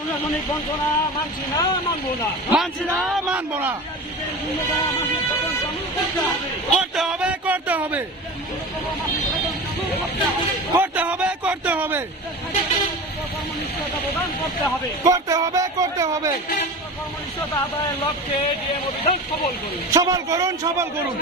প্রশাসনিক বঞ্চনা মানছি না মানবো না। মানছি না মানবো না। করতে হবে করতে হবে। করতে হবে করতে হবে। প্রদান করতে হবে করতে হবে। করতে হবে লক্ষ্যে ডিএম অভিযান করুন। সবল করুন সবল করুন।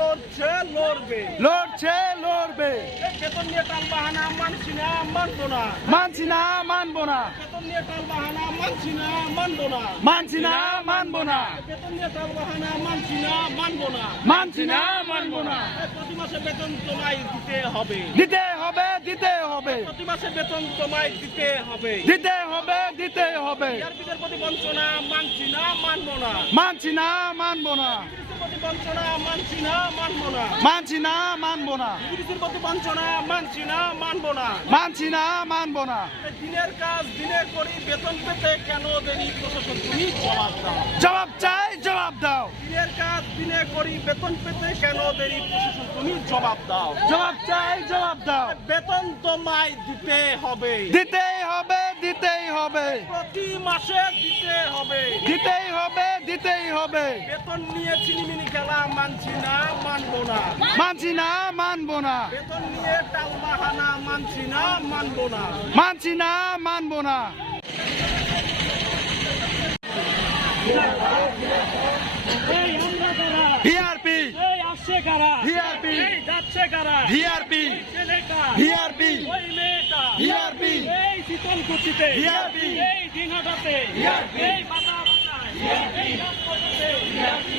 লড়ছে লড়বে। লড়ছে লড়বে এই বেতন নিয়ে টাল বাহানা মানছি না মানবো না। মানছি না মানবো না। বেতন নিয়ে টাল বাহানা মানছি না মানবো না। মানছি না মানবো না বেতন নিয়ে টাল বাহানা মানছি না মানবো না মানছি না মানবো না প্রতি মাসে বেতন তোমায় দিতে হবে দিতে হবে দিতে হবে প্রতি মাসে বেতন তোমায় দিতে হবে। দিতে হবে দিতে হবে। বিআরপিদের প্রতি বঞ্চনা মানছি না মানবো না। মানছি না মানবো না। প্রতি বঞ্চনা মানছি না মানবো না। মানছি না মানবো না। প্রতি বঞ্চনা মানছি না মানবো না। মানছি না মানবো না। দিনের কাজ দিনে করি বেতন পেতে কেন দেরি প্রশাসন তুমি? জবাব দাও। জবাব চাই জবাব দাও। দিনের কাজ দিনে করি বেতন পেতে কেন দেরি প্রশাসন তুমি? জবাব দাও। জবাব চাই জবাব দাও। বেতন তোমায় দিতে হবে। দিতেই হবে দিতেই হবে। প্রতি মাসে দিতে হবে। দিতেই হবে দিতেই হবে। বেতন নিয়ে চিনিমিনি খেলা মানছি না মানবো না। মানছি না মানবো না। বেতন নিয়ে টাল বাহানা মানছি না মানবো না। মানছি না মানবো না। এই যাচ্ছে কারা? ভিআরপি। যাচ্ছে কারা? ভিআরপি। ভিআরপি। ওই মেয়েটা। ভিআরপি। এই শীতল কুচিতে। ভিআরপি। এই দিনহাটাতে। ভিআরপি। এই বাবা বাবা VRP VRP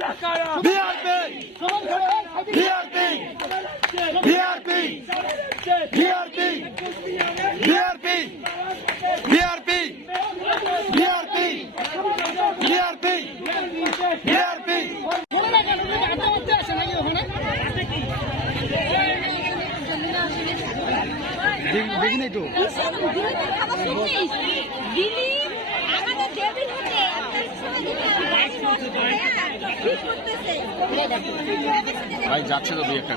VRP VRP VRP VRP VRP VRP VRP VRP VRP দেখিনি তো এইসব দিলীপের খাবার শুনছিস? দিলীপ আমাদের টেবিল হতে আপনার সময় দিতে হবে। লাইন নষ্ট করে, হ্যাঁ, ঠিক করতেছে। ভাই যাচ্ছে তো দুই একটা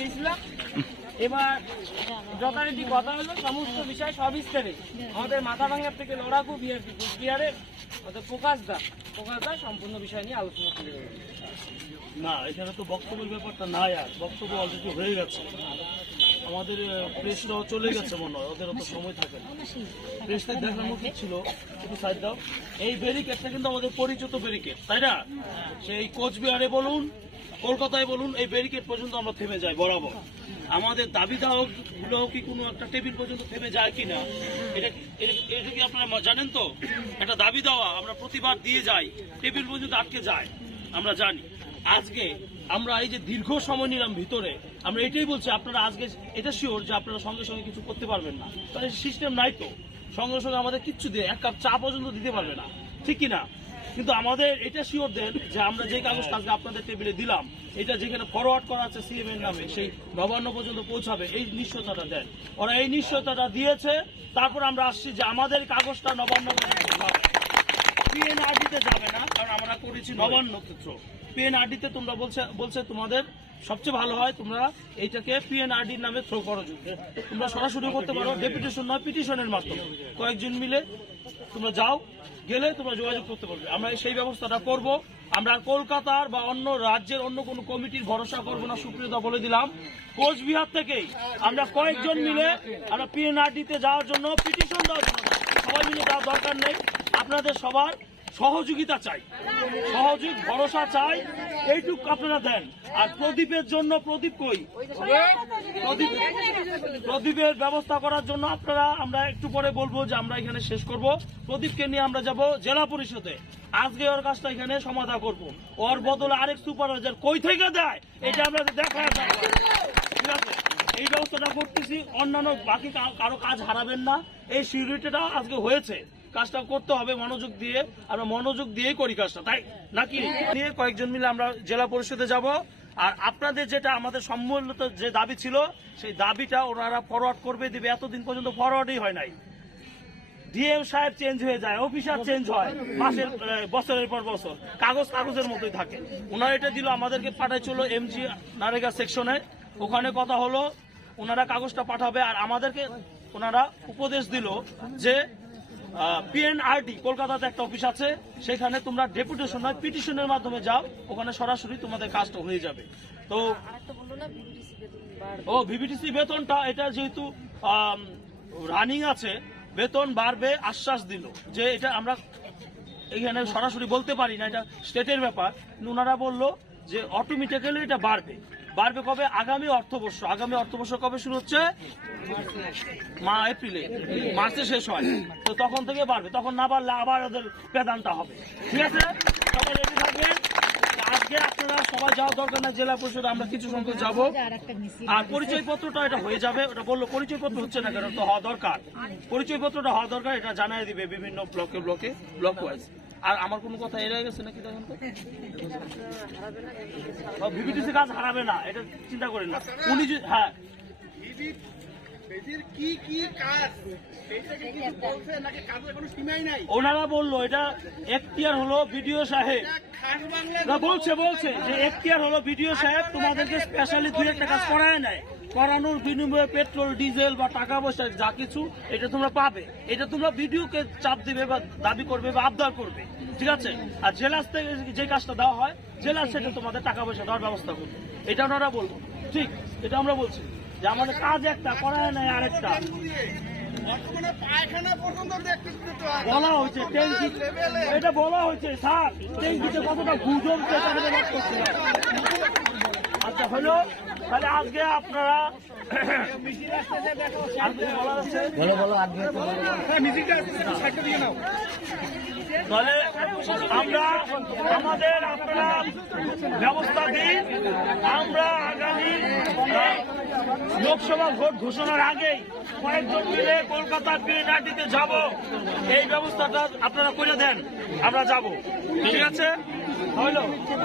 গেছিলাম এবার যথারীতি কথা হলো সমস্ত বিষয় সবিস্তারে আমাদের মাথা ভাঙার থেকে লড়াকু বিআরপি কুচবিহারে অর্থাৎ প্রকাশ দা প্রকাশ দা সম্পূর্ণ বিষয় নিয়ে আলোচনা করে না এখানে তো বক্তব্যের ব্যাপারটা নাই আর। বক্তব্য অলরেডি হয়ে গেছে। আমাদের প্রেসরাও চলে গেছে মনে হয়, ওদের অত সময় থাকে না। প্রেসটা দেখানো কি ছিল, একটু সাইড দাও। এই ব্যারিকেডটা কিন্তু আমাদের পরিচিত ব্যারিকেড তাই না? সেই কোচবিহারে বলুন, কলকাতায় বলুন, এই ব্যারিকেড পর্যন্ত আমরা থেমে যাই, বরাবর। আমাদের দাবি দাওয়া গুলো কি কোনো একটা টেবিল পর্যন্ত থেমে যায় কিনা, এটা এটা কি আপনারা জানেন তো? একটা দাবি দেওয়া আমরা প্রতিবার দিয়ে যাই টেবিল পর্যন্ত আটকে যায়, আমরা জানি। আজকে আমরা এই যে দীর্ঘ সময় নিলাম ভিতরে, আমরা এটাই বলছি, আপনারা আজকে এটা শিওর যে আপনারা সঙ্গে সঙ্গে কিছু করতে পারবেন না। তাহলে সিস্টেম নাই তো। সঙ্গে সঙ্গে আমাদের কিচ্ছু দিয়ে এক কাপ চা পর্যন্ত দিতে পারবে না। ঠিক কি না কিন্তু আমাদের এটা শিওর দেন যে আমরা যে কাগজ আজকে আপনাদের টেবিলে দিলাম, এটা যেখানে ফরওয়ার্ড করা আছে সিএম এর নামে, সেই নবান্ন পর্যন্ত পৌঁছাবে, এই নিশ্চয়তাটা দেন। ওরা এই নিশ্চয়তাটা দিয়েছে, তারপর আমরা আসছি যে আমাদের কাগজটা নবান্ন পর্যন্ত যাবে না, কারণ আমরা করেছি নবান্ন ক্ষেত্র পিএনআরডিতে তোমরা বলছে বলছে তোমাদের সবচেয়ে ভালো হয় তোমরা এইটাকে পিএনআরডির নামে থ্রো করো যদি। তোমরা সরাসরি করতে পারো ডেপুটেশন নয় পিটিশনের মাধ্যমে। কয়েকজন মিলে তোমরা যাও, গেলে তোমরা যোগাযোগ করতে পারবে। আমরা সেই ব্যবস্থাটা করব। আমরা কলকাতার বা অন্য রাজ্যের অন্য কোনো কমিটির ভরসা করব না, সুপ্রিয়তা বলে দিলাম। কোচবিহার থেকেই আমরা কয়েকজন মিলে আমরা পিএনআরডিতে যাওয়ার জন্য পিটিশন দেওয়ার জন্য সবাই মিলে যাওয়ার দরকার নেই। আপনাদের সবার সহযোগিতা চাই। সহযোগ, ভরসা চাই। এইটুক আপনারা দেন। আর প্রদীপের জন্য প্রদীপ কই? প্রদীপ প্রদীপের ব্যবস্থা করার জন্য আপনারা, আমরা একটু পরে বলব যে আমরা এখানে শেষ করব। প্রদীপকে নিয়ে আমরা যাব জেলা পরিষদে। আজকে ওর কাজটা এখানে সমাধা করব। ওর বদলে আরেক সুপারভাইজার কই থেকে দেয়? এটা আমরা দেখা ঠিক আছে? এই ব্যবস্থাটা করতেছি। অন্যান্য বাকি কারও কাজ হারাবেন না। এই সিকিউরিটিটা আজকে হয়েছে। কাজটা করতে হবে মনোযোগ দিয়ে, আমরা মনোযোগ দিয়েই করি কাজটা, তাই নাকি? নিয়ে কয়েকজন মিলে আমরা জেলা পরিষদে যাব, আর আপনাদের যেটা আমাদের সম্মিলিত যে দাবি ছিল, সেই দাবিটা ওনারা ফরওয়ার্ড করবে, দিবে। এতদিন পর্যন্ত ফরওয়ার্ডই হয় নাই। ডিএম সাহেব চেঞ্জ হয়ে যায় অফিসার চেঞ্জ হয়, মাসের বছরের পর বছর। কাগজ কাগজের মতোই থাকে। ওনারা এটা দিল, আমাদেরকে পাঠাইছিল এমজি নারেগা সেকশনে ওখানে কথা হলো ওনারা কাগজটা পাঠাবে, আর আমাদেরকে ওনারা উপদেশ দিল যে পিএনআরডি কলকাতাতে একটা অফিস আছে। সেখানে তোমরা ডেপুটেশন নয় পিটিশনের মাধ্যমে যাও। ওখানে সরাসরি তোমাদের কাজটা হয়ে যাবে। তো ও ভিভিটিসি বেতনটা এটা যেহেতু রানিং আছে বেতন বাড়বে আশ্বাস দিল। যে এটা আমরা এখানে সরাসরি বলতে পারি না এটা স্টেটের ব্যাপার। ওনারা বলল যে অটোমেটিক্যালি এটা বাড়বে। বাড়বে কবে? আগামী অর্থবর্ষ। আগামী অর্থবর্ষ কবে শুরু হচ্ছে? মা, এপ্রিলে। মার্চে শেষ হয়। তো তখন থেকে বাড়বে। তখন না বাড়লে আবার ওদের পেদানটা হবে। ঠিক আছে? সবাই রেডি আজকে আপনারা সবাই যাওয়া দরকার না জেলা পরিষদ আমরা কিছু সংখ্যক যাব। আর পরিচয় পত্রটা এটা হয়ে যাবে। ওটা বলল পরিচয় পত্র হচ্ছে না কেন? তো হওয়া দরকার। পরিচয় পত্রটা হওয়া দরকার, এটা জানাই দিবে বিভিন্ন ব্লকে ব্লকে ব্লক ওয়াইজ আর আমার কোনো কথা এড়ে গেছে নাকি দেখেন তো ভিভিটিসি কাজ হারাবে না এটা চিন্তা করেন না। উনি হ্যাঁ। ওনারা বলল এটা এখতিয়ার হলো বিডিও সাহেব। বলছে বলছে যে এখতিয়ার হলো বিডিও সাহেব তোমাদেরকে স্পেশালি দুই একটা কাজ করায় নেয় করানোর বিনিময়ে পেট্রোল ডিজেল বা টাকা পয়সা যা কিছু এটা তোমরা পাবে। এটা তোমরা বিডিওকে চাপ দিবে বা দাবি করবে বা আবদার করবে। ঠিক আছে? আর জেলার থেকে যে কাজটা দেওয়া হয় জেলার সেটা তোমাদের টাকা পয়সা দেওয়ার ব্যবস্থা করবে। এটা ওনারা বলব। ঠিক? এটা আমরা বলছি। যে আমাদের কাজ একটা করায় নেয় আরেকটা। বর্তমানে পায়খানা পর্যন্ত দেখতেছি তো বলা হয়েছে ট্যাঙ্কি এটা বলা হয়েছে স্যার ট্যাঙ্কিতে কতটা গুজব আচ্ছা হলো তাহলে আজকে আপনারা বলা যাচ্ছে তাহলে আমরা আমাদের আপনারা ব্যবস্থা দিন। আমরা আগামী লোকসভা ভোট ঘোষণার আগেই কয়েকজন মিলে কলকাতার পিএনআরটিতে যাব। এই ব্যবস্থাটা আপনারা করে দেন আমরা যাব। ঠিক আছে? হইল?